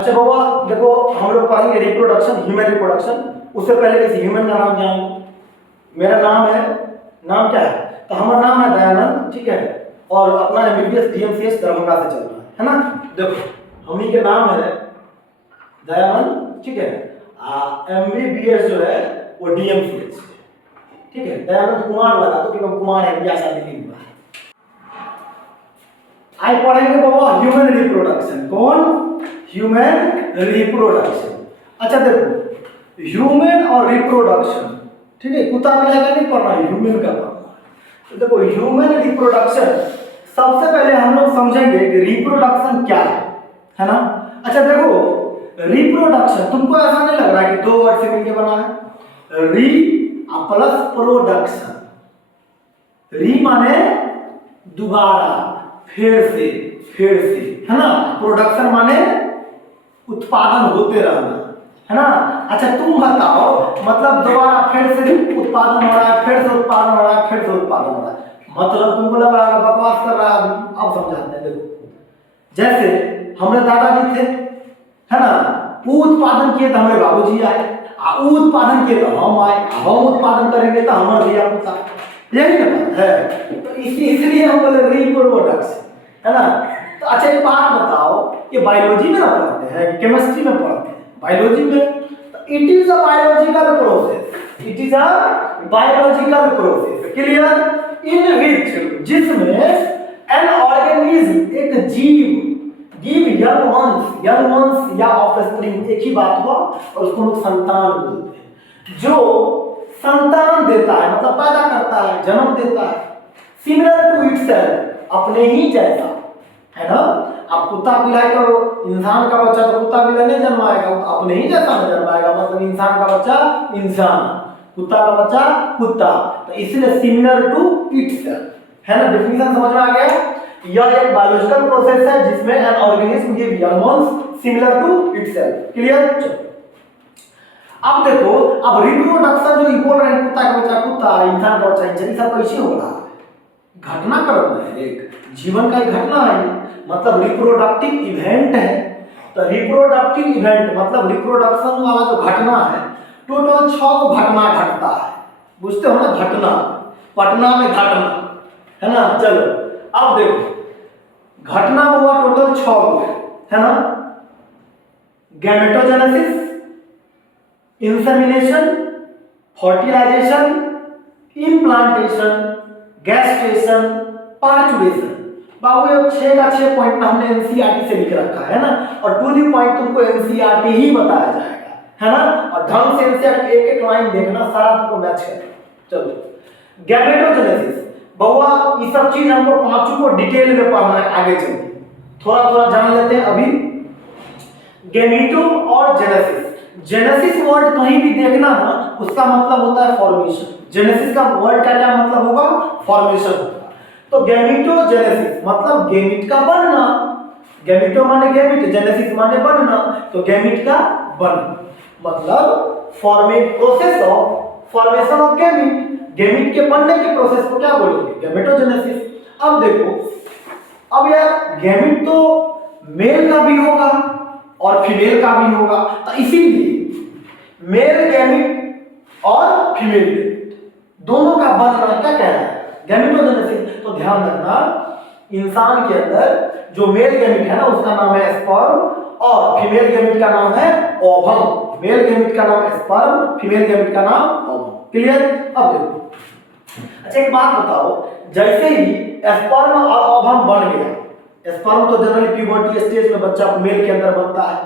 अच्छा बाबा देखो, हम लोग पढ़ेंगे रिप्रोडक्शन, ह्यूमन रिप्रोडक्शन। उससे पहले इस ह्यूमन का नाम जान लो। मेरा नाम है, नाम क्या है? तो हमारा नाम है दयानंद, ठीक है। और अपना एमबीबीएस डीएमसीएच दरभंगा से चल रहा है ना। देखो हमनी के नाम है दयानंद, ठीक है। एमबीबीएस जो है वो डीएमसीएच, ठीक है। दयानंद कुमार लगा तो क्योंकि कुमार है, ब्याह शादी नहीं हुआ। आज पढ़ेंगे बाबा ह्यूमन रिप्रोडक्शन। कौन? Human reproduction. अच्छा देखो, ह्यूमन और रिप्रोडक्शन, ठीक है। कुत्ता मिला का नहीं पढ़ना है, ह्यूमन का पढ़ना है। तो देखो ह्यूमन रिप्रोडक्शन, सबसे पहले हम लोग समझेंगे कि रिप्रोडक्शन क्या है ना। अच्छा देखो, रिप्रोडक्शन तुमको ऐसा नहीं लग रहा है कि दो वर्ड से मिलकर बना है? री प्लस प्रोडक्शन। री माने दोबारा, फिर से है ना। प्रोडक्शन माने उत्पादन होते रहना, है ना। अच्छा तुम बताओ, मतलब दोबारा फिर से उत्पादन हो रहा है, फिर से उत्पादन हो रहा है, फिर से उत्पादन हो रहा है, मतलब तुमको लग रहा है बकवास कर रहा है आदमी। अब समझाते हैं। देखो जैसे हमारे दादाजी थे, है ना, वो उत्पादन किए तो हमारे बाबूजी आए, वो उत्पादन किए तो हम आए, हम उत्पादन करेंगे तो हमारे दिया पुता, यही ना बात है। तो इसलिए हम बोले रिप्रोडक्शन, है ना। तो अच्छा एक बात बताओ, ये बायोलॉजी में ना पढ़ते हैं, केमिस्ट्री में पढ़ते हैं, बायोलॉजी में। तो it is a biological process, it is a biological process, clear, in which, जिसमें एन ऑर्गेनिज्म, एक जीव, गिव यंग वंस या ऑफस्प्रिंग, एक ही बात हुआ, और उसको लोग संतान बोलते हैं। जो संतान देता है मतलब पैदा करता है, जन्म देता है, सिमिलर टू इटसेल्फ, अपने ही जैसा, है ना। अब कुत्ता बिलाई तो इंसान का बच्चा तो कुत्ता बिलाई नहीं जन्माएगा, वो तो अपने ही जैसा नहीं जन्माएगा। मतलब इंसान का बच्चा इंसान, कुत्ता का बच्चा कुत्ता, तो इसलिए सिमिलर टू इटसेल्फ, है ना। डेफिनेशन समझ में आ गया? यह एक बायोलॉजिकल प्रोसेस है जिसमें an organism give young ones similar to itself, clear. अब देखो, अब रिप्रोडक्शन जो बोल रहे हैं, कुत्ता का बच्चा कुत्ता, इंसान का बच्चा इंसान, सब कैसे हो रहा है? घटनाक्रम है, एक जीवन का एक घटना है, मतलब रिप्रोडक्टिव इवेंट है। तो रिप्रोडक्टिव इवेंट मतलब रिप्रोडक्शन वाला जो घटना है, टोटल 6 घटना घटता है, बुझते हो ना। घटना, पटना में घटना, है ना। चलो अब देखो, घटना हुआ टोटल 6, है ना। Gametogenesis, insemination, fertilisation, implantation, gestation, parturition. बाबू ये 6 का 6 पॉइंट हमने एनसीईआरटी से लिख रखा है ना, और टू दी पॉइंट तुमको एनसीईआरटी ही बताया जाएगा, है ना। और ढंग से एनसीईआरटी एक लाइन देखना, सारा तुमको मैच करेगा। चलो गैमेटोजेनेसिस, बउआ ये सब चीज हमको पांचों को डिटेल में पढ़ना है, आगे चल थोड़ा थोड़ा जान लेते हैं अभी। गैमेटो और जेनेसिस, जेनेसिस वर्ड कहीं भी देखना ना, उसका मतलब होता है फॉर्मेशन। जेनेसिस का वर्ड का क्या मतलब होगा? फॉर्मेशन होगा। तो गैमेटोजेनेसिस मतलब गैमीट का बनना, गैमेटो माने गैमीट, जेनेसिस माने बनना, तो गैमीट का बनना मतलब process of formation of gamete, gamete के बनने के प्रोसेस को क्या बोलेंगे? गैमेटोजेनेसिस। अब देखो, अब यार गैमीट तो मेल का भी होगा और फीमेल का भी होगा, तो इसीलिए मेल गैमीट और फीमेल गैमीट दोनों का बनना क्या कह रहा है? गैमेटोजेनेसिस। तो ध्यान रखना, इंसान के अंदर जो मेल गैमीट है ना, उसका नाम है स्पर्म, और फीमेल गैमीट का नाम है ओवम। मेल गैमीट का नाम है स्पर्म, फीमेल गैमीट का नाम ओवम, क्लियर। अब देखो, अच्छा एक बात बताओ, जैसे ही स्पर्म और ओवम बन गया, स्पर्म तो जनरली प्यूबर्टी स्टेज में बच्चा मेल के अंदर बनता है,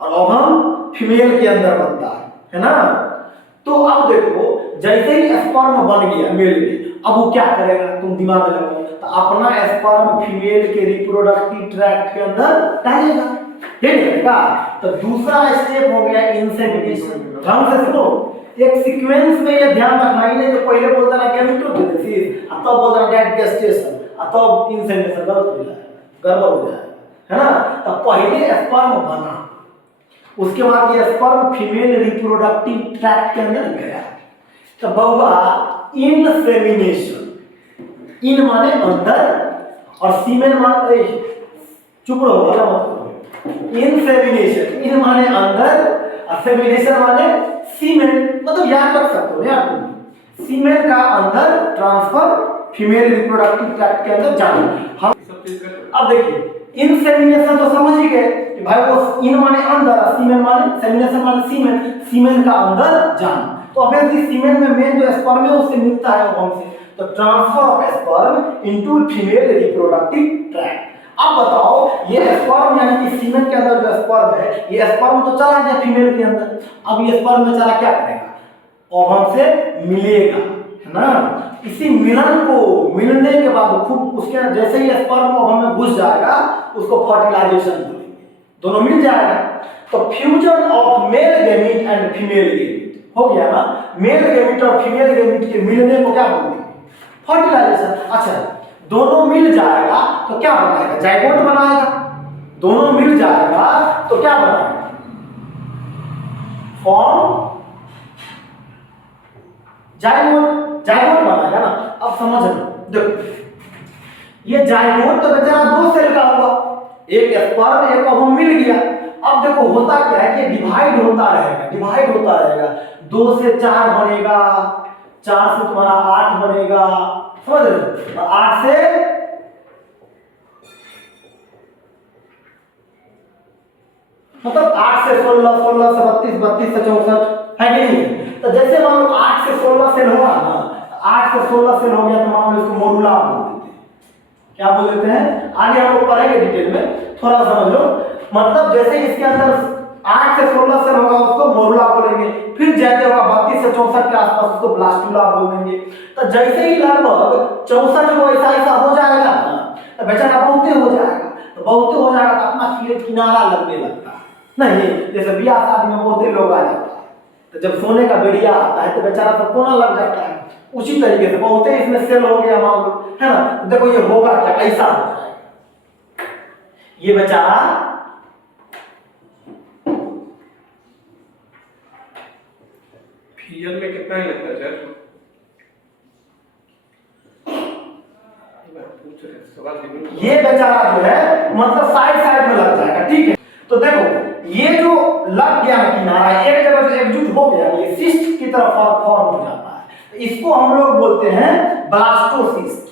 और ओवम फीमेल के अंदर बनता है ना। तो अब देखो, जैसे ही स्पर्म बन गया मेल में, अब वो क्या करेगा? तुम दिमाग लगाओ, तो अपना स्पर्म फीमेल के रिप्रोडक्टिव ट्रैक्ट के अंदर डालेगा, ठीक है का। तो दूसरा स्टेप हो गया इंसेमिनेशन। ध्यान से सुनो, एक सीक्वेंस में ये ध्यान रखना ही नहीं, तो पहले बोलता ना गैमेटोजेनेसिस, अब बोलता ना गैस्ट्रेशन, अब इंसेमिनेशन, गड़बड़ हो जाएगा, है ना। तो पहले स्पर्म बना, उसके बाद ये स्पर्म फीमेल रिप्रोडक्टिव ट्रैक्ट के अंदर गया, तो बहुआ इंसेमिनेशन। इन माने अंदर, और सीमेन माने चुप रहो, वाला मत करो, इंसेमिनेशन, इन माने अंदर, सेमिनेशन माने सीमेन, मतलब याद रख सकते हो यार तुम, सीमेन का अंदर ट्रांसफर फीमेल रिप्रोडक्टिव ट्रैक्ट के अंदर जाना। हम अब देखिए इंसेमिनेशन तो समझ ही गए कि भाई वो इन माने अंदर, सीमेन माने, सेमिनेशन माने सीमेन, सीमेन का अंदर जाना। तो ऑब्वियसली सीमेन में मेन जो स्पर्म है उससे मिलता है ओवम से, तो transfer of sperm into female reproductive tract. अब बताओ ये स्पर्म यानी कि सीमेन के अंदर जो स्पर्म है, ये स्पर्म तो चला गया फीमेल के अंदर, अब ये स्पर्म में चला क्या करेगा, ओवम से मिलेगा, है ना। इसी मिलन को, मिलने के बाद खूब उसके जैसे ही स्पर्म ओवम में घुस जाएगा उसको फर्टिलाइजेशन बोलेंगे, दोनों मिल जाएगा। तो fusion of male gamete and female gamete हो गया ना, मेल गैमीट और फीमेल गैमीट के मिलने को क्या बोलेंगे, फर्टिलाइजेशन। अच्छा दोनों मिल जाएगा तो क्या बनाएगा, जाइगोट बनाएगा, दोनों मिल जाएगा तो क्या बनाएगा, फॉर्म जाइगोट, जाइगोट बनाएगा ना। अब समझ लो, देखो ये जाइगोट तो बेचारा दो सेल का हुआ, एक स्पर्म एक ओवम मिल गया। अब देखो होता क्या है कि डिवाइड होता रहेगा, डिवाइड होता रहेगा, 2 से 4 बनेगा, 4 से तुम्हारा 8 बनेगा, समझ रहे हो, 8 से मतलब 8 से 16, 16 से 32, 32 से 64 है कि नहीं। तो जैसे मान लो 8 से 16 सेल हुआ ना, 8 से 16 सेल हो गया तो मान लो इसको मोरुला बोल देते हैं, क्या बोल देते हैं, आगे हम लोग पढ़ेंगे डिटेल में, थोड़ा समझ लो। मतलब जैसे इसके अंदर 8 से 16 सेल होगा उसको मोरुला बोलेंगे, फिर जैसे होगा 32 से 64 के आसपास उसको ब्लास्टुला बोल देंगे। तो जैसे ही लगभग 64 को ऐसा हो जाएगा ना, तो बेचारा बहुते हो जाएगा, तो बहुते हो जाएगा तो अपना किनारा लगने लगता है, नहीं जैसे ब्याह शादी में बहुते लोग आ जाते हैं, तो जब सोने का बेड़िया आता है तो बेचारा तो कोना लग जाता है, उसी तरीके से बहुते इसमें सेल हो गया मान लो, है ना। तो देखो ये होगा क्या, ऐसा हो जाएगा, ये बेचारा फीजन में कितना ही लगता है सर, ये बेचारा जो है मतलब साइड साइड में लग जाएगा, ठीक है। तो देखो ये जो लग गया ना किनारा, एक जगह से एकजुट हो गया, ये सिस्ट की तरफ फॉर्म हो जाता है, तो इसको हम लोग बोलते हैं ब्लास्टोसिस्ट।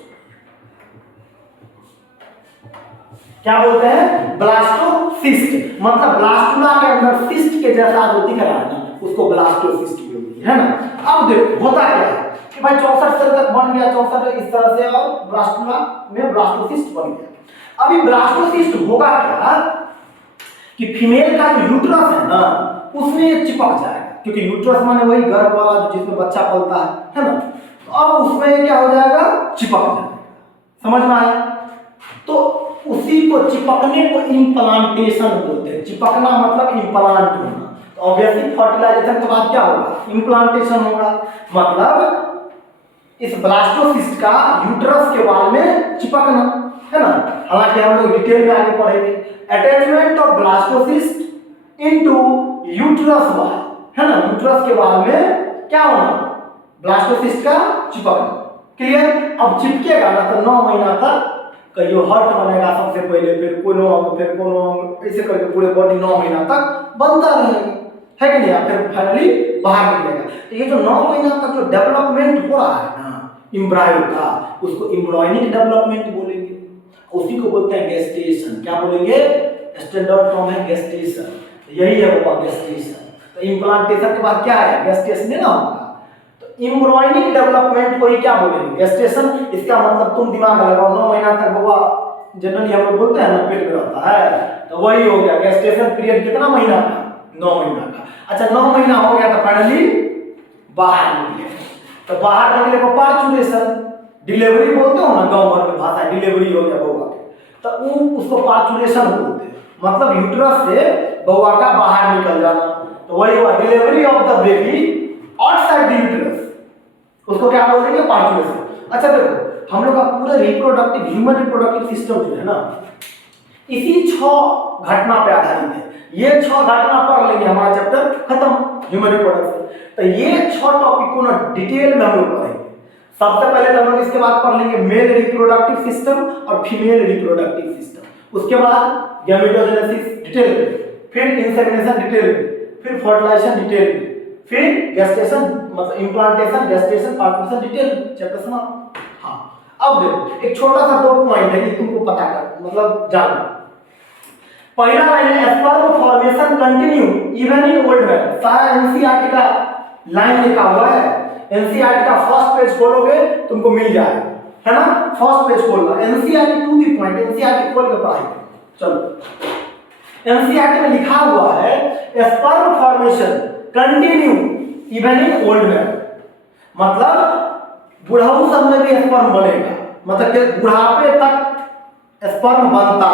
क्या बोलते हैं, ब्लास्टोसिस्ट, मतलब ब्लास्टुला के अंदर सिस्ट के जैसा जो दिख रहा है ना उसको ब्लास्टोसिस्ट बोलते हैं, है ना। अब देखो होता क्या है कि भाई 64 सेल तक बन गया, 64 इस तरह से, और ब्लास्टुला में ब्लास्टोसिस्ट बन गया। अभी ब्लास्टोसिस्ट होगा क्या कि फीमेल का जो यूट्रस है ना उसमें ये चिपक जाएगा, क्योंकि यूट्रस माने वही गर्भ वाला जिसमें बच्चा पलता है ना। तो अब उसमें क्या हो जाएगा, चिपक जाएगा, समझ में आया। तो उसी को चिपकने को इम्प्लांटेशन बोलते हैं, चिपकना मतलब इम्प्लांट होना। तो ऑब्वियसली फर्टिलाइजेशन के बाद क्या होगा, इम्प्लांटेशन होगा, मतलब इस ब्लास्टोसिस्ट का यूट्रस के वाल में चिपकना, है ना। हालांकि हम लोग डिटेल में आगे पढ़ेंगे। Attachment of blastocyst into uterus वाल, है ना, यूट्रस के वाल में क्या होना, ब्लास्टोसिस्ट का चिपकना, क्लियर। अब चिपकेगा ना तो 9 महीना तक कहियो हर्ट बनेगा सबसे पहले, फिर कोनो अंग, फिर कोनो अंग, ऐसे करके पूरे बॉडी 9 महीना तक बनता रहेगा, है कि नहीं, फिर फाइनली बाहर निकलेगा। तो ये जो 9 महीना तक जो डेवलपमेंट हो रहा है ना एम्ब्रायो का, उसको एम्ब्रॉयनिक डेवलपमेंट बोलेंगे, उसी को बोलते हैं गेस्टेशन। क्या बोलेंगे, स्टैंडर्ड टर्म है गेस्टेशन, यही है वो गेस्टेशन। तो इम्प्लांटेशन के बाद क्या है, गेस्टेशन है ना होगा। तो एम्ब्रॉयनिक डेवलपमेंट को ही क्या बोलेंगे, गेस्टेशन। इसका मतलब तुम दिमाग लगाओ, 9 महीना तक बउआ जनरली हम लोग बोलते हैं ना पेट में रहता है, तो वही हो गया गेस्टेशन पीरियड कितना महीना का, 9 महीना का। अच्छा 9 महीना हो गया तो फाइनली बाहर निकले, तो बाहर निकले को पार्चुरेशन, डिलीवरी बोलते हो ना गांव भर में भाषा, डिलीवरी हो गया बउआ के, तो वो उसको पार्चुरेशन बोलते हैं, मतलब यूट्रस से बउआ का बाहर निकल जाना। तो वही हुआ delivery of the baby outside the uterus, उसको क्या बोलेंगे, पार्चुरेशन। अच्छा देखो हम लोग का पूरा रिप्रोडक्टिव, ह्यूमन रिप्रोडक्टिव सिस्टम जो है ना इसी 6 घटना पे आधारित है। ये 6 घटना पढ़ लेंगे, हमारा चैप्टर खत्म ह्यूमन रिप्रोडक्शन। तो ये 6 टॉपिक को ना डिटेल में हम लोग पढ़ेंगे। सबसे पहले तो हम लोग इसके बाद पढ़ लेंगे मेल रिप्रोडक्टिव सिस्टम और फीमेल रिप्रोडक्टिव सिस्टम, उसके बाद गैमेटोजेनेसिस डिटेल में, फिर इंसेमिनेशन डिटेल में, फिर फर्टिलाइजेशन डिटेल में, फिर गेस्टेशन मतलब implantation, gestation, partnership detail chapter समाप्त। हाँ, अब देखो एक छोटा सा 2 पॉइंट है कि तुमको पता कर मतलब जानना। पहला मैंने sperm formation continue even in old man, सारा एनसीईआरटी का लाइन लिखा हुआ है। एनसीईआरटी का फर्स्ट पेज खोलोगे तुमको मिल जाएगा, है ना। फर्स्ट पेज खोलना, NCERT to the point, NCERT खोल के पढ़ाई। चलो, एनसीईआरटी में लिखा हुआ है sperm formation continue even in old man, मतलब बुढ़ाऊ सब में भी स्पर्म बनेगा, मतलब कि बुढ़ापे तक स्पर्म बनता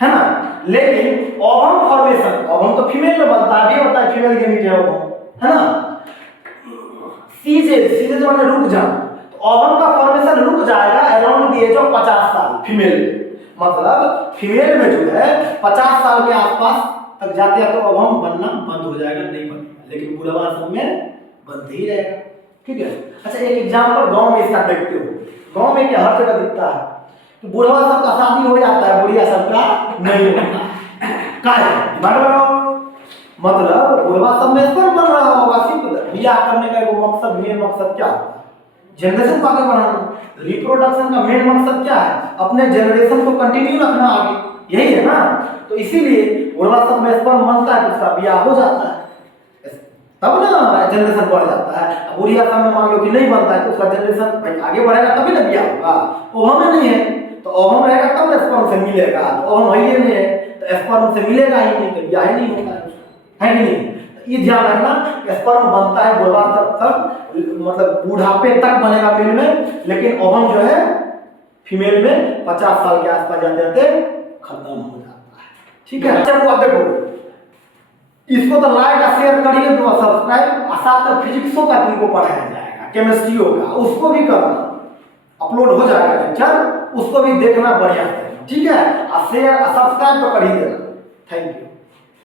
है ना। लेकिन ओवम फॉर्मेशन, ओवम तो फीमेल में बनता है, भी होता है फीमेल गेमीट है ओवम, है ना। सीजे जो मैंने रुक जाना, तो ओवम का फॉर्मेशन रुक जाएगा अराउंड द एज ऑफ 50 साल फीमेल में, मतलब फीमेल में जो है 50 साल के आसपास तक जाते हैं तो ओवम बनना बंद हो जाएगा, नहीं बनेगा, लेकिन बुढ़ावा सब में बनते ही रहेगा, ठीक है। अच्छा, एक एग्जांपल गांव में इसका देखते हो, गांव में क्या हर जगह दिखता है तो बुढ़वा सब का शादी हो जाता है, बुढ़िया सब का नहीं होता का है, मतलब बुढ़वा सब में स्पर्म बन रहा होगा, सिर्फ बियाह करने का एक मकसद, मेन मकसद क्या होता है, जनरेशन आगे बढ़ाना। रिप्रोडक्शन का मेन मकसद क्या है, अपने जनरेशन को कंटिन्यू रखना आगे, यही है ना। तो इसीलिए बुढ़वा सब में स्पर्म बनता है तो उसका बियाह हो जाता है, तब ना जनरेशन बढ़ जाता है। बुढ़िया सब में मान लो कि नहीं बनता है तो उसका जनरेशन भाई आगे बढ़ेगा तभी ना बियाह होगा। ओवम में नहीं है तो ओवम रहेगा तब ना स्पर्म से मिलेगा, तो ओवम है ही नहीं है तो स्पर्म से मिलेगा ही नहीं तो ब्याह ही नहीं होता है कि नहीं। ये ध्यान रखना, स्पर्म बनता है बुढ़वा तक, मतलब बुढ़ापे तक बनेगा मेल में, लेकिन ओवम जो है फीमेल में 50 साल के आसपास जाते जाते खत्म हो जाता है, ठीक है। चलो अब देखो, इसको तो लाइक और शेयर करिए, तो सब्सक्राइब, साथ फिजिक्सों का तुमको पढ़ाया जाएगा, केमिस्ट्री होगा उसको भी करना, अपलोड हो जाएगा लेक्चर, उसको भी देखना बढ़िया से, ठीक है। और शेयर सब्सक्राइब तो कर ही देना। Thank you.